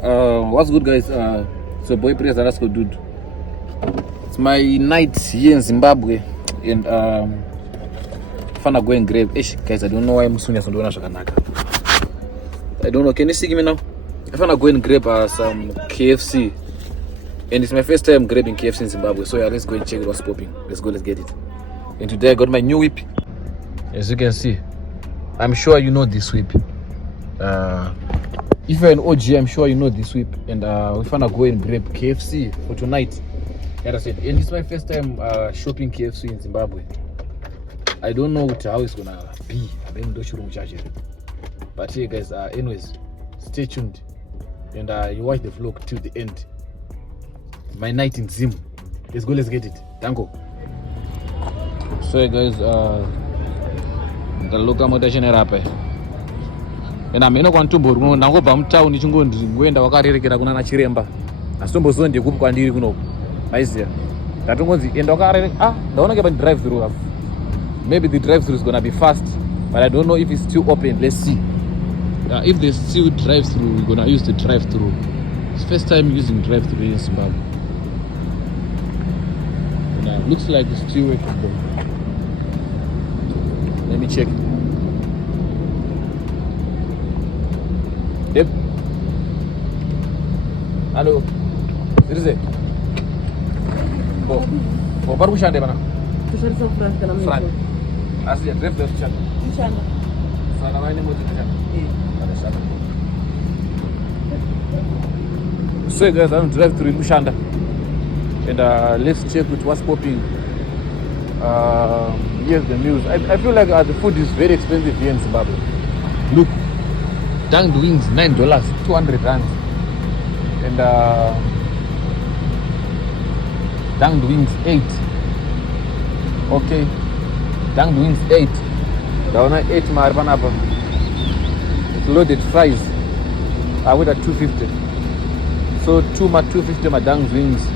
What's good, guys? So boy Prius underscore dude. It's my night here in Zimbabwe, and finna go and grab. Guys, I don't know why I'm soon as I don't know. Can you see me now? I finna go and grab some KFC, and it's my first time grabbing KFC in Zimbabwe. So yeah, let's go and check what's popping. Let's get it. And today I got my new whip. As you can see, I'm sure you know this whip. If you're an OG, I'm sure you know this whip. And we're gonna go and grab KFC for tonight. And it's my first time shopping KFC in Zimbabwe. I don't know how it's gonna be. But here, guys, anyways, stay tuned. And you watch the vlog till the end. My night in Zim. Let's get it. Tango. So guys, the local motivation hapa. And I'm not going to go nango town chingondi ngoenda wakarerekera kuna nachiremba. Astombozo ndikupi kwandiri kuno. Maiziya. Ndatongozi enda wakarereka ndaona ke drive-thru. Maybe the drive-thru is going to be fast, but I don't know if it's still open. Let's see. If there's still drive-thru, we're going to use the drive-thru. It's first time using drive-thru in Zimbabwe. And looks like it's still working though. Let me check. Yep. Hello. What is it? Oh, baru kushande bana. Tushari sa front kana mimi. Front. Asi drive left kushande. Kushanda. Sana wani moto kushande. Bana shanda. So guys, I'm drive through Mushanda. And let's check with what's popping. Here's the news. I feel like the food is very expensive here in Zimbabwe. Look, dunked wings $9, 200 rand. And dunked wings 8. Okay, dunked wings 8. Down 8 marbanapa. Loaded fries. I went at 250. So 250 my dunked wings.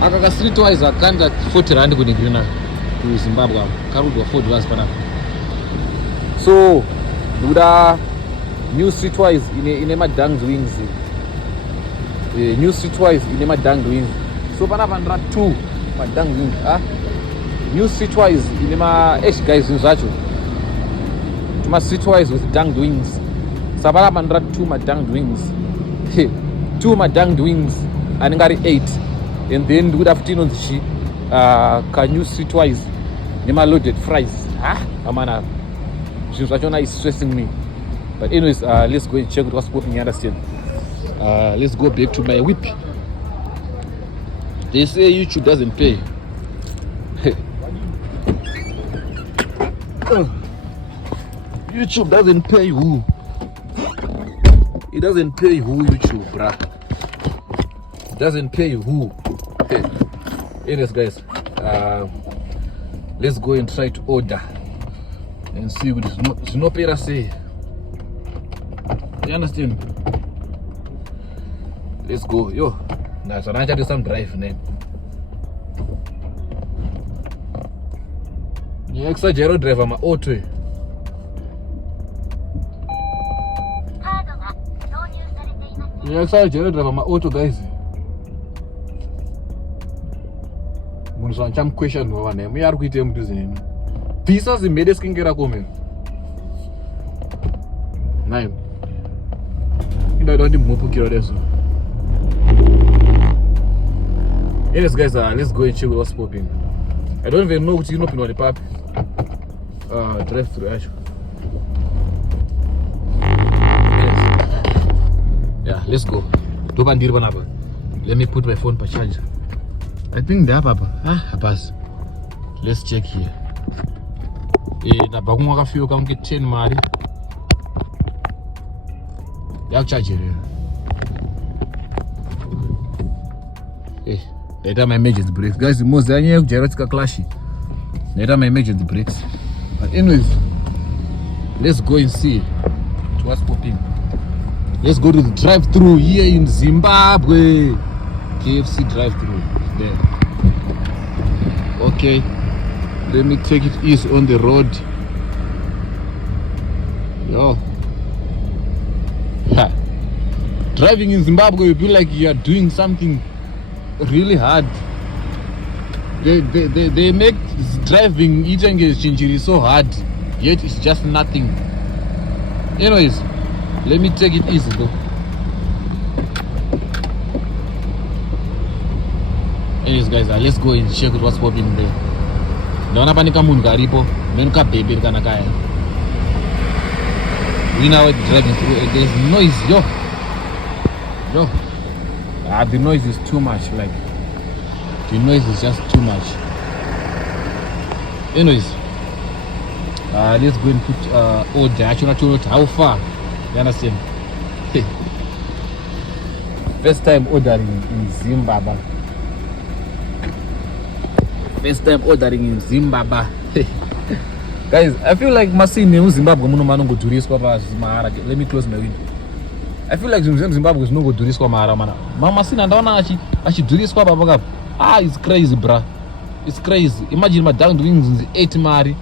Akaka streetwise akanda 40 rand kunigirina ku Zimbabwe karudwa $4 pana. So duda new streetwise ine ma danged wings. New streetwise ine ma danged wings. So pana vandra 2 ma danged wings. New streetwise ine ma guys zvacho. Tuma streetwise with danged wings. Sabara vandra 2 ma danged wings. 2 ma danged wings aningari 8. And then good afternoon, can you see twice? Nema loaded fries. Amana, she's is stressing me. But anyways, let's go and check what's popping. You understand? Let's go back to my whip. They say YouTube doesn't pay. YouTube doesn't pay who? It doesn't pay who YouTube, bruh. It doesn't pay who? Okay. Anyways, guys, let's go and try to order and see what is no pera say. You understand? Let's go. Yo, now so I do some drive name. You exaggerate driver my auto. You exaggerate driver my auto, guys. Munhu question no name. We are going to do this. Pieces in media skin kera come. Nine. You don't need more procure this. Anyways, guys, let's go and check what's popping. I don't even know what's open on the pub. Drive-thru actually. Yeah, let's go. Let me put my phone per charger. I think they are papa. Pass. Let's check here. Na bagunga ka fio kam ke 10 mari. Ya charger. Later my emergency brakes. Guys, the most anya jerotika clashy. Later my emergency brakes. But anyways, let's go and see what's popping. Let's go to the drive-thru here in Zimbabwe. KFC drive-thru. There. Okay, let me take it easy on the road. Yo, driving in Zimbabwe, you feel like you are doing something really hard. They make driving eating chinchiri so hard, yet it's just nothing. Anyways, let me take it easy though. Anyways guys, let's go and check what's popping there. Ndaona pane kamunhu karipo, menu kabhebhe kana kaya. We now driving through, there's noise, yo. The noise is too much, like the noise is just too much. Anyways, let's go and put order. Actually, not how far, you understand? First time ordering in Zimbabwe. First time ordering in Zimbabwe. Guys, I feel like masini in Zimbabwe muno manongo turiswa pa mahara. Let me close my window. I feel like Zimbabwe is no go turiswa mahara mana. Mama sina ndaona achidhuriswa pa pakapo. It's crazy, bruh. It's crazy. Imagine my down wings in the 8 mari.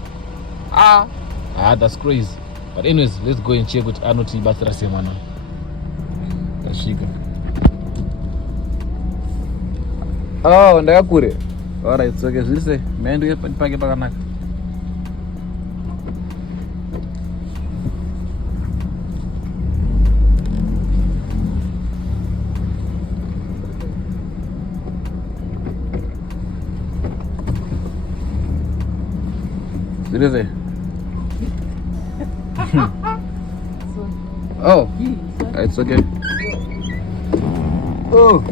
That's crazy. But anyways, let's go and check what Anoti Bathra Semana. Kashika. Oh, ndakakure. Alright, so guys, listen. Man, do you pake pakanaka? Seriously? Oh, it's okay. Oh.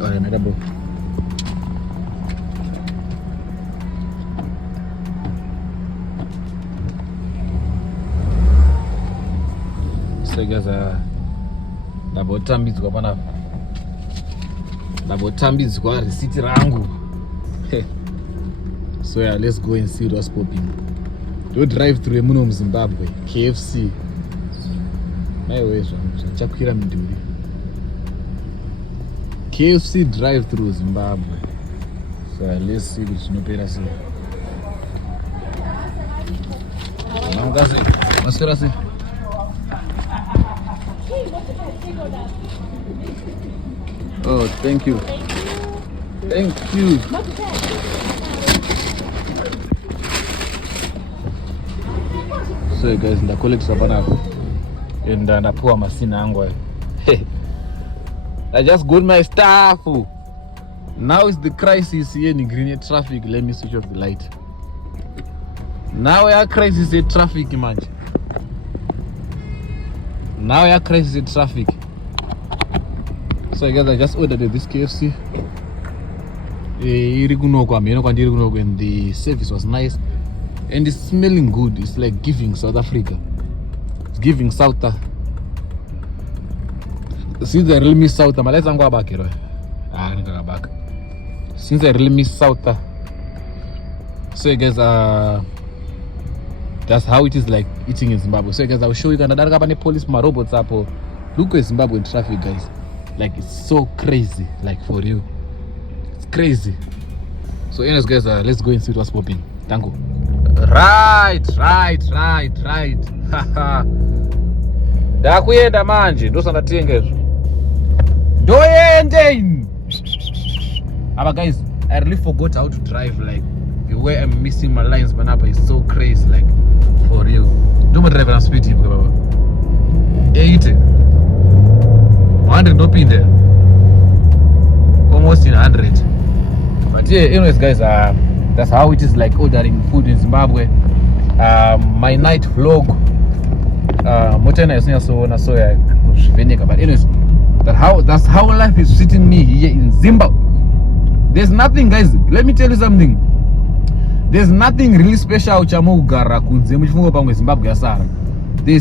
Oh, yeah, bro. So guys, ndabotambidzwa panapa. Ndabotambidzwa risiti rangu. So yeah, let's go and see what's popping. Don't drive through muno Zimbabwe. KFC. My way, chakwira miduri. KFC drive through Zimbabwe. So yeah, let's see which no pera see. Mangase, masura see. Oh, thank you. Thank you. So guys, the colleagues panapa and ndapuwa masina angu. I just got my stuff. Now is the crisis here in green traffic. Let me switch off the light. Now we are crisis in traffic, man. Now we are crisis in traffic. So guys, I just ordered this KFC. And the service was nice. And it's smelling good. It's like giving South Africa. It's giving South. Since I really miss South, let's go back here. Back. Since I really miss South. So guys, that's how it is like eating in Zimbabwe. So guys, I'll show you the police robots up. Look at Zimbabwe in traffic, guys. Like it's so crazy, like for you. It's crazy. So anyways guys, let's go and see what's popping. Thank you. Right. Ndakuyenda manje ndosandatengezvo. Ndoende. But guys, I really forgot how to drive. Like the way I'm missing my lines banapa is so crazy, like for real. Don't drive on speed, baba. 80. 100 no pin there. Almost in 100. But yeah, anyways guys, that's how it is like ordering food in Zimbabwe. My night vlog. But anyways, that's how life is treating me here in Zimbabwe. There's nothing, guys. Let me tell you something. There's nothing really special. There's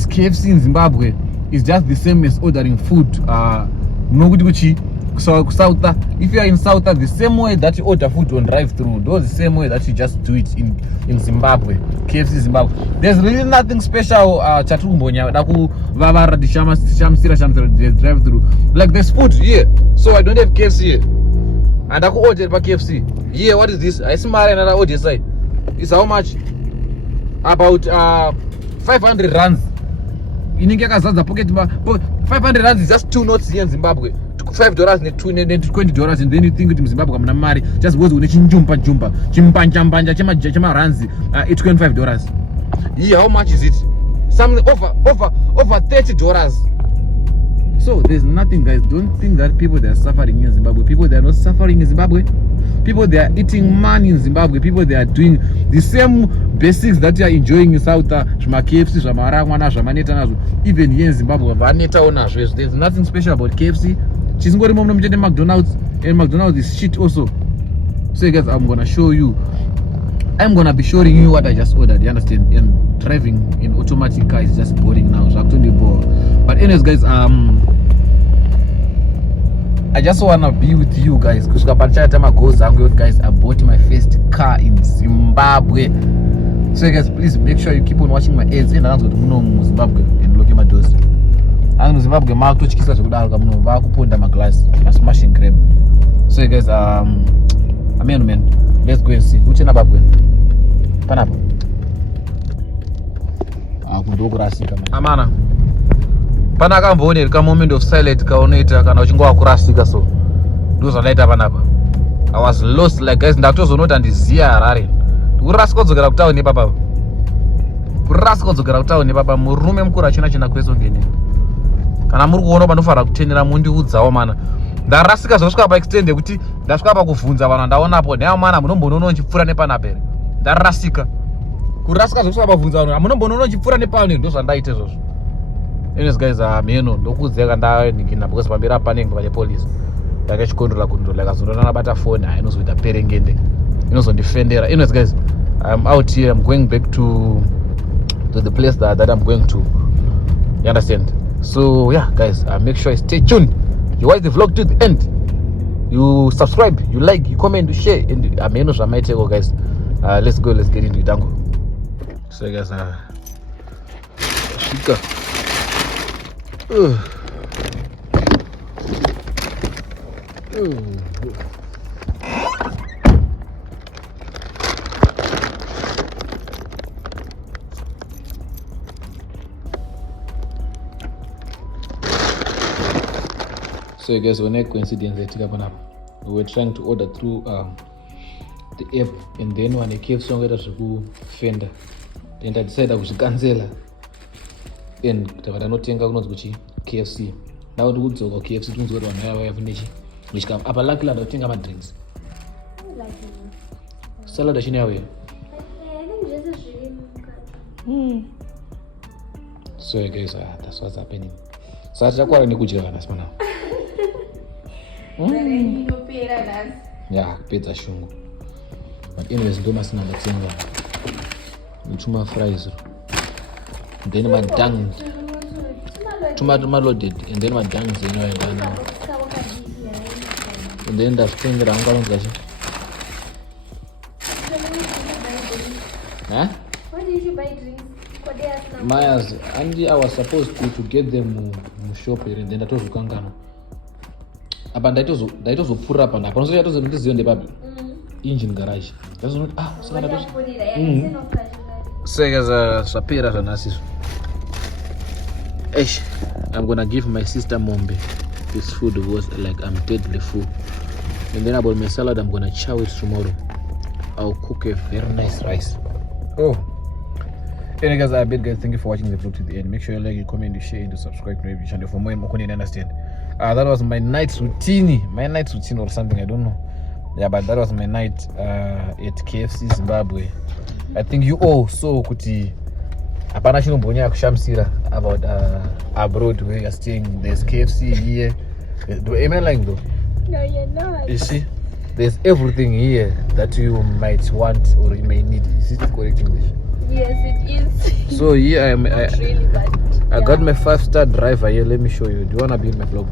KFC in Zimbabwe. It's just the same as ordering food. So South, if you are in South, the same way that you order food on drive-thru, those the same way that you just do it in Zimbabwe, KFC Zimbabwe. There's really nothing special. Drive-thru. Like there's food here, so I don't have KFC here, and I could order by KFC. Yeah, what is this? I see my another order side. It's how much? about 500 rands. Inenge yakazadza pocket 500 rands is just 2 notes here in Zimbabwe. $5 and $20, and then you think in Zimbabwe hamuna mari just because une chinjumpa chimbanja chema rands it's $25. Yeah, how much is it? Something over $30. So there's nothing, guys. Don't think that people that are suffering in Zimbabwe, people that are not suffering in Zimbabwe, people that are eating money in Zimbabwe, people that are doing the same basics that you are enjoying in South Shma KFC, Shma Rangwana, Shma Neta nazo, even here in Zimbabwe, Vaneta onazo. There's nothing special about KFC. She's going to McDonald's, and McDonald's is shit also. So guys, I'm gonna be showing you what I just ordered. You understand? And driving in automatic car is just boring now. So I'm going to bore. But anyways, guys, I just wanna be with you guys because guys, I bought my first car in Zimbabwe. So guys, please make sure you keep on watching my ads and I'm going to Zimbabwe and look at my doors. I'm in Zimbabwe. My touch kisa chokudalka muno vakuponda my glass, my smashing crab. So guys, man, let's go and see. Uchena babwe. Panapa. Kundokurasika man. Amana. Pana kamboonera ka moment of silence kaonoita kana uchingowa kurasika so. Ndozvalaita panapa. I was lost like guys, ndatozonota ndiziya Harare. Kurasikodzokera kutauni papa. Kurasikodzokera kutauni papa murume mukuru achina kweso ngene. Kana muri kuona panofara kutenera mundiudzawo mana. Ndarasika zvosvika pa extend kuti ndasvika pa kuvhunza vanhu ndaonapo nayo mana munombonoona chipfura nepanapere. Ndarasika. Kurasika zvosvika pa kuvhunza vanhu munombonoona chipfura nepano ndo zvandaite izvozvo. Anyways guys, meno ndokudzeka ndanikina because pambira panenge pa police. Ndakachikondrola kazondona nabata phone inozoita perengende. Inozondifendera. Anyways guys, I'm out here. I'm going back to the place that I'm going to. You understand? So yeah guys, make sure you stay tuned. You watch the vlog to the end. You subscribe, you like, you comment, you share, and I mean, guys. Let's get into it. So guys, shika. So guys, when a coincidence we were trying to order through the app, and then when I KFC to fender, then I decided to cancel and the KFC. Now the woods over KFC to go to which come up a lucky lot of thing about drinks. Salad is in away. So guys, that's what's happening. So I just want to go to now. Yeah, pizza shungu. But anyways, do masina ndatenga. Chuma fries. Then my dung. Chuma loaded, and then my dungs, you know, and then the thing that I'm going to get. Huh? Why did you buy drinks? Myers, and I was supposed to get them shop here, and then I told you Kankano. But that was a poor up and I was on the engine garage. That's not Sega's Sapira and Assis. I'm gonna give my sister Mombe this food was like I'm deadly full. And then about my salad, I'm gonna chow it tomorrow. I'll cook a very nice rice. Oh. Anyway guys, I bet guys, thank you for watching the vlog to the end. Make sure you like, you comment, you share, and you subscribe to my channel for more and understand. That was my night routine or something, I don't know. Yeah, but that was my night at KFC Zimbabwe. I think you all saw kuti apana chino mbonya kushamsira about abroad where you're staying. There's KFC here. Am I lying though? No, you're not. You see, there's everything here that you might want or you may need. Is it correct English? Yes, it is. So here I am. Not really, but I got my 5-star driver here. Let me show you. Do you wanna be in my vlog?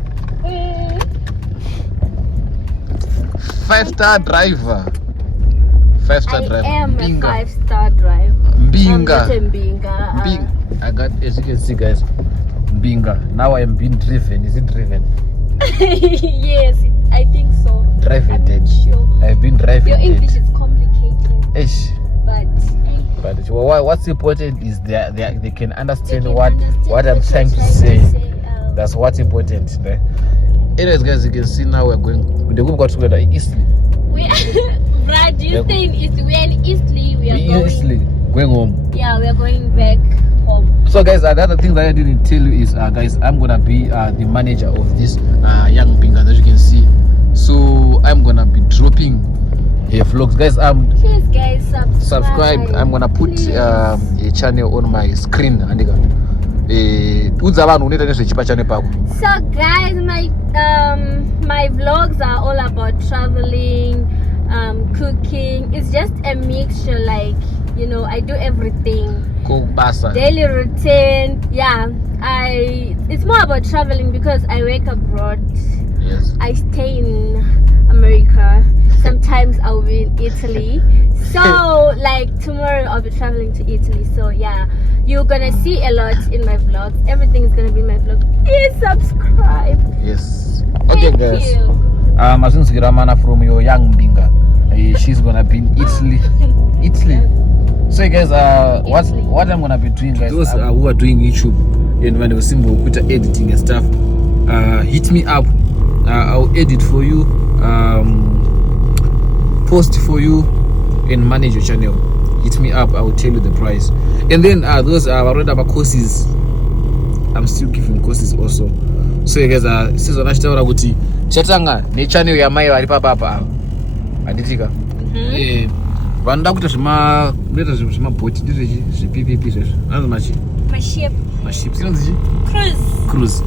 5-star driver. 5-star driver. I am Binga. a 5-star driver. Binga. I got, as you can see guys, Binga. Now I am being driven. Is it driven? Yes, I think so. Driven. I'm not sure. I've been driving. Your English is complicated. Ish. But but what's important is they can understand They can what understand I'm what trying you're to say. um, That's what's important. Right? Anyways, guys, you can see now we're going. The group got together Eastleigh. Brad, do you stay in Eastleigh? We are in Eastleigh. We are going. Eastleigh, going home. Yeah, we are going back home. So, guys, the other thing that I didn't tell you is, guys, I'm gonna be the manager of this young Binga, as you can see. So I'm gonna be dropping vlogs, guys. Please, guys, subscribe. I'm gonna put a channel on my screen. So guys, my vlogs are all about traveling, cooking. It's just a mixture, like, you know, I do everything. Daily routine. Yeah, it's more about traveling because I work abroad. Yes. I stay in America. Sometimes I'll be in Italy. So like tomorrow I'll be traveling to Italy. So yeah, you're gonna see a lot in my vlogs. Everything is gonna be in my vlog. Please subscribe. Yes. Okay, Thank guys. you. Since Ramana from your young Binga, she's gonna be in Italy. Italy. So guys, what I'm gonna be doing, guys, those who are doing YouTube and when they symbol with editing and stuff, hit me up. I'll edit for you, post for you, and manage your channel. Hit me up, I will tell you the price. And then those are already about courses. I'm still giving courses also. So you guys since wanachitaura kuti chatanga ne channel ya mai vari papa aditika vanoda kuita zvima boti ndizvechi zviPPP zvesvo anzi maship sinonzi cruise.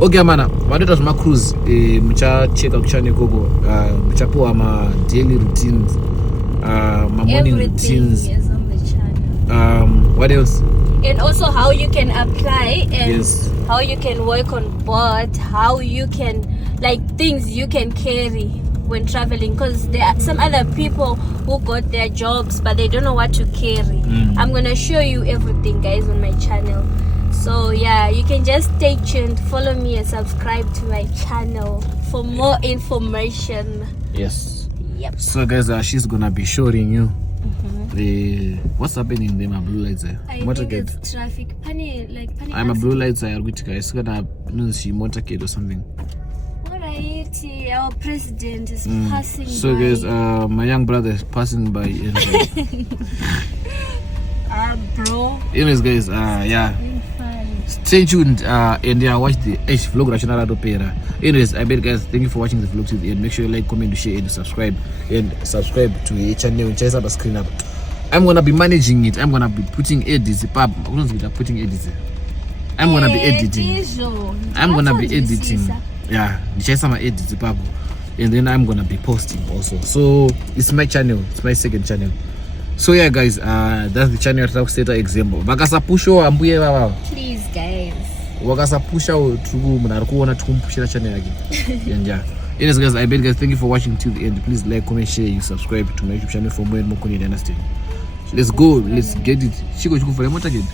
Okay mana vanoita zvima cruise muchacheka kuchannel ikoko muchapuwa ma daily routines my morning routines is on the channel. What else? And also how you can apply and Yes. how you can work on board, how you can, like, things you can carry when traveling, because there are some other people who got their jobs but they don't know what to carry. I'm gonna show you everything, guys, on my channel. So yeah, you can just stay tuned, follow me and subscribe to my channel for more information. Yes. Yep. So guys, she's gonna be showing you what's happening there. My blue lights there. I think it's traffic. I'm a blue lights are good guys. Gonna see motorcade or something. Alright, our president is passing so by. Guys, my young brother is passing by. Bro. Anyways guys, yeah, stay tuned and yeah, watch the vlog rational pera. Anyways, I bet guys, thank you for watching the vlog to the end. Make sure you like, comment, share and subscribe to the channel and check out the screen up. I'm gonna be managing it. I'm gonna be putting edits. I'm gonna be editing. I'm gonna be editing. Yeah, check my edits and then I'm gonna be posting also. So it's my channel, it's my second channel. So yeah guys, that's the channel that set an example. Vakasapusha ambuye baba. Please guys. Vakasapusha tuku munari kuona tukumpushira channel yake. Yeah. Anyways guys, I bet guys, thank you for watching till the end. Please like, comment, share, you subscribe to my YouTube channel for more and more content. Understand? Let's go, let's get it. Chiko for the motor again.